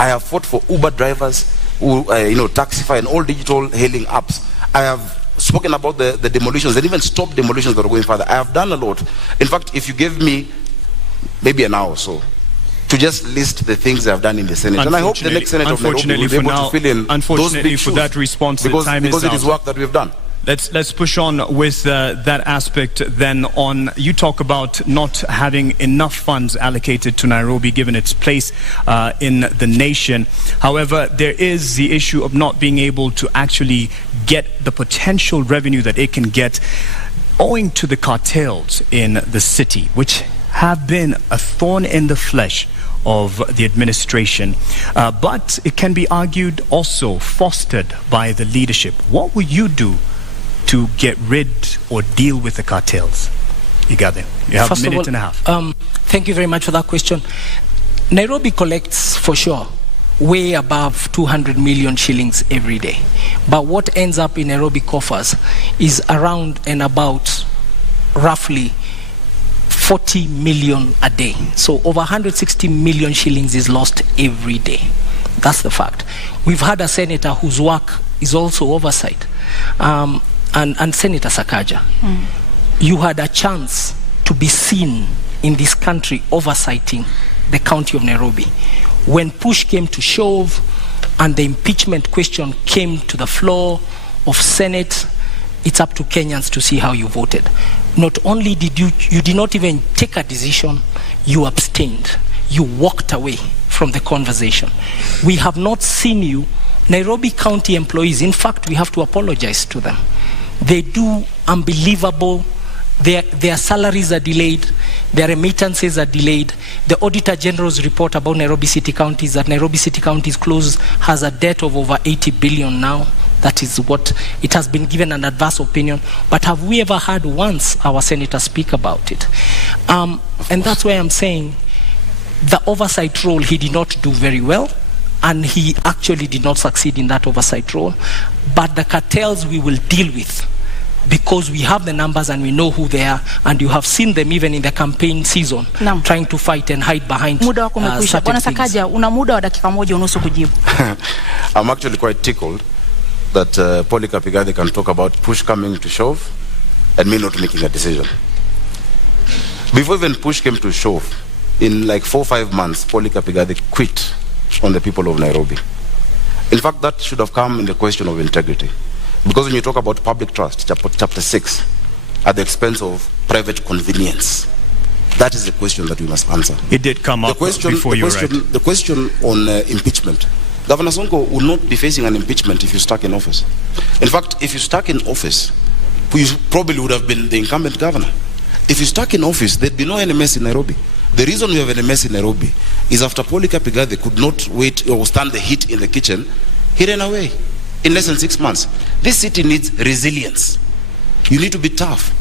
I have fought for Uber drivers, Taxify and all digital hailing apps. I have spoken about the demolitions and even stopped demolitions that are going further. I have done a lot. In fact, if you give me maybe an hour or so to just list the things I have done in the Senate, and I hope the next Senate of Nairobi will be able to fill in those big shoes, that response, because it is work that we've done. Let's push on with that aspect then. On, you talk about not having enough funds allocated to Nairobi given its place in the nation. However, there is the issue of not being able to actually get the potential revenue that it can get owing to the cartels in the city, which have been a thorn in the flesh of the administration, but it can be argued also fostered by the leadership. What will you do to get rid or deal with the cartels? Igathe, you have a minute and a half. Thank you very much for that question. Nairobi collects, for sure, way above 200 million shillings every day. But what ends up in Nairobi coffers is around and about roughly 40 million a day. So over 160 million shillings is lost every day. That's the fact. We've had a senator whose work is also oversight. And Senator Sakaja, you had a chance to be seen in this country oversighting the county of Nairobi. When push came to shove and the impeachment question came to the floor of Senate, it's up to Kenyans to see how you voted. Not only did you did not even take a decision, you abstained. You walked away from the conversation. We have not seen you. Nairobi County employees, in fact, we have to apologize to them. They do unbelievable. Their salaries are delayed. Their remittances are delayed. The Auditor General's report about Nairobi City County is that Nairobi City County's has a debt of over 80 billion now. That is what it has been given an adverse opinion. But have we ever heard once our senator speak about it? And that's why I'm saying the oversight role he did not do very well. And he actually did not succeed in that oversight role. But the cartels we will deal with, because we have the numbers and we know who they are, and you have seen them even in the campaign season trying to fight and hide behind certain things. Sakaja, una muda wa dakika moja unusu kujibu. I'm actually quite tickled that Polycarp Igathe can talk about push coming to shove and me not making a decision. Before even push came to shove, in like 4 or 5 months, Polycarp Igathe quit on the people of Nairobi. In fact, that should have come in the question of integrity. Because when you talk about public trust, chapter 6, at the expense of private convenience, that is the question that we must answer. It did come up before you, right? The question on impeachment. Governor Sonko would not be facing an impeachment if you stuck in office. In fact, if you stuck in office, you probably would have been the incumbent governor. If you stuck in office, there'd be no NMS in Nairobi. The reason we have an MS in Nairobi is after Polycarp Igathe could not wait or stand the heat in the kitchen, he ran away in less than 6 months. This city needs resilience. You need to be tough.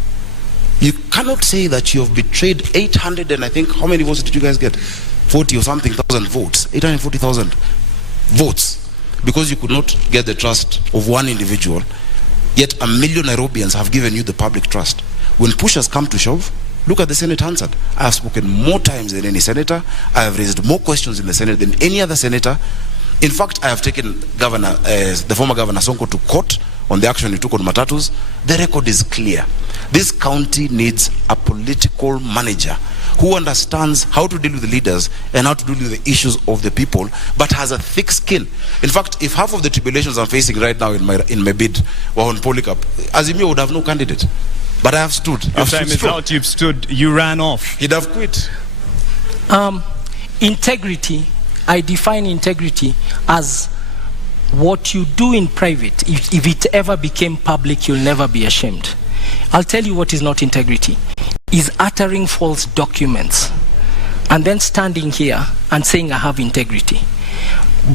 You cannot say that you have betrayed 800 and I think, how many votes did you guys get? 40 or something thousand votes, 840,000 votes, because you could not get the trust of one individual, yet 1 million Nairobians have given you the public trust. When push has come to shove, look at the Senate answered. I have spoken more times than any senator. I have raised more questions in the Senate than any other senator. In fact, I have taken the former Governor Sonko to court on the action he took on Matatus. The record is clear. This county needs a political manager who understands how to deal with the leaders and how to deal with the issues of the people, but has a thick skin. In fact, if half of the tribulations I'm facing right now in my bid were on Polycarp, Azimio would have no candidate. But I have stood. Your time is out. You've stood. You ran off. He'd have quit. Integrity, I define integrity as what you do in private. If it ever became public, you'll never be ashamed. I'll tell you what is not integrity. Is uttering false documents and then standing here and saying I have integrity.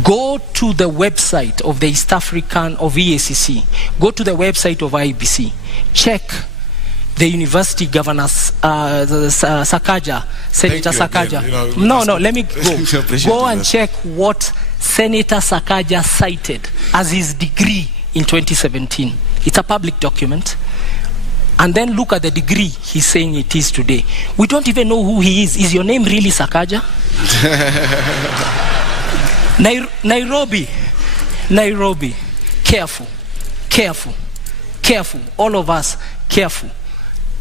Go to the website of the East African, of EACC. Go to the website of IBC. Check the university governors, Sakaja, Senator Sakaja. No, let me go. Go and check what Senator Sakaja cited as his degree in 2017. It's a public document. And then look at the degree he's saying it is today. We don't even know who he is. Is your name really Sakaja? Nairobi, careful, all of us careful.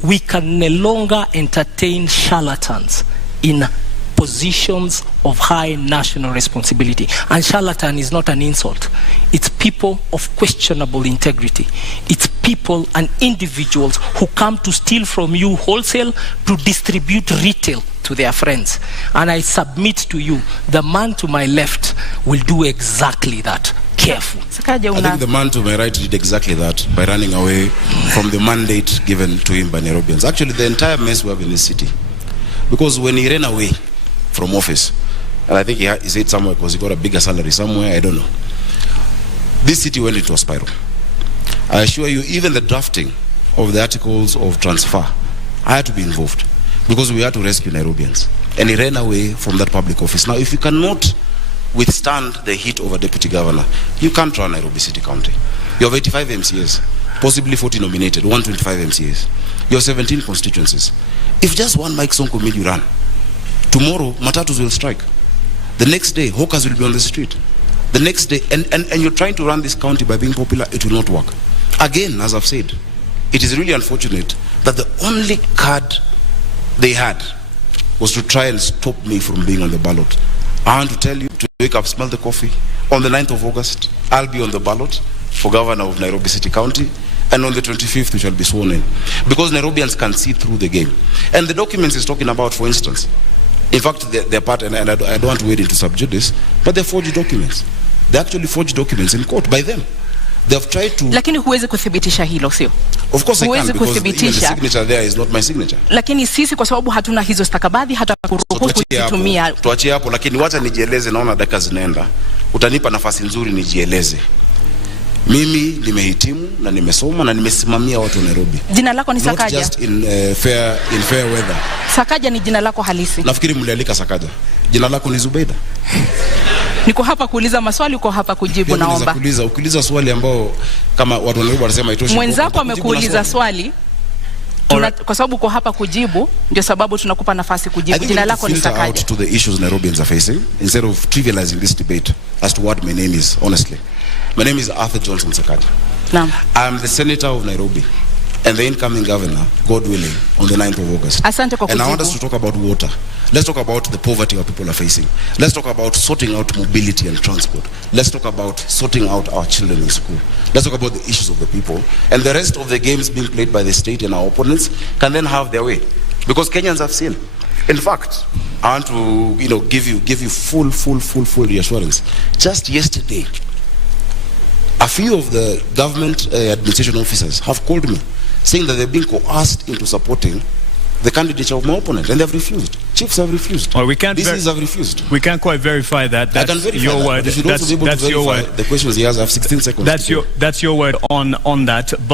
We can no longer entertain charlatans in positions of high national responsibility. And charlatan is not an insult. It's people of questionable integrity. It's people and individuals who come to steal from you wholesale to distribute retail to their friends. And I submit to you, the man to my left will do exactly that. Careful. Sakaja, I think the man to my right did exactly that by running away from the mandate given to him by Nairobians. Actually, the entire mess we have in this city. Because when he ran away from office, and I think he said somewhere because he got a bigger salary somewhere, I don't know. This city went into a spiral. I assure you, even the drafting of the articles of transfer, I had to be involved because we had to rescue Nairobians. And he ran away from that public office. Now, if you cannot withstand the heat of a deputy governor, you can't run Nairobi City County. You have 85 MCAs, possibly 40 nominated, 125 MCAs. You have 17 constituencies. If just one Mike Sonko made you run, tomorrow matatus will strike. The next day, hawkers will be on the street. The next day, and you're trying to run this county by being popular, it will not work. Again, as I've said, it is really unfortunate that the only card they had was to try and stop me from being on the ballot. I want to tell you to wake up, smell the coffee. On the 9th of August, I'll be on the ballot for governor of Nairobi City County. And on the 25th, we shall be sworn in. Because Nairobians can see through the game. And the documents he's talking about, for instance, in fact, they're part, and I don't want to wade into subject this, but they're forged documents. They actually forged documents in court by them. They have tried to... Lakini huwezi kuthibitisha hilo, sio? Of course I can, because even the signature there is not my signature. Lakini sisi kwa sababu hatuna hizo stakabadhi hata kuruhusu kutumia. Tuachie hapo, lakini wacha nijieleze, naona dakika zinaenda. Utanipa nafasi nzuri nijieleze. Mimi nimehitimu na nimesoma na nimesimamia watu wa Nairobi. Jina lako ni Sakaja? Not just in fair weather. Sakaja ni jina lako halisi? Nafikiri mlialika Sakaja. Jina lako ni Zubeida. Niko hapa kuuliza maswali, uko hapa kujibu, naomba. Ukiuliza swali ambao kama watu wa Nairobi wanasema itoshi. Mwenzako amekuuliza swali. Kwa sababu uko hapa kujibu, ndio sababu tunakupa nafasi kujibu. Jina lako ni Sakaja. Out to the issues Nairobians are facing instead of trivializing this debate as to what my name is, honestly. My name is Arthur Johnson Sakaja. Naam. I'm the senator of Nairobi and the incoming governor, God willing, on the 9th of August. Asante kwa kujibu. And I want us to talk about water. Let's talk about the poverty our people are facing. Let's talk about sorting out mobility and transport. Let's talk about sorting out our children in school. Let's talk about the issues of the people. And the rest of the games being played by the state and our opponents can then have their way. Because Kenyans have seen. In fact, I want to give you full reassurance. Just yesterday, a few of the government administration officers have called me saying that they've been coerced into supporting the candidature of my opponent, and they've refused. Chiefs have refused. Well, we can't. DCs have refused. We can't quite verify that. That's I can verify your that, word. But you should also be able to verify the questions he has. I have 16 seconds. That's your word on that.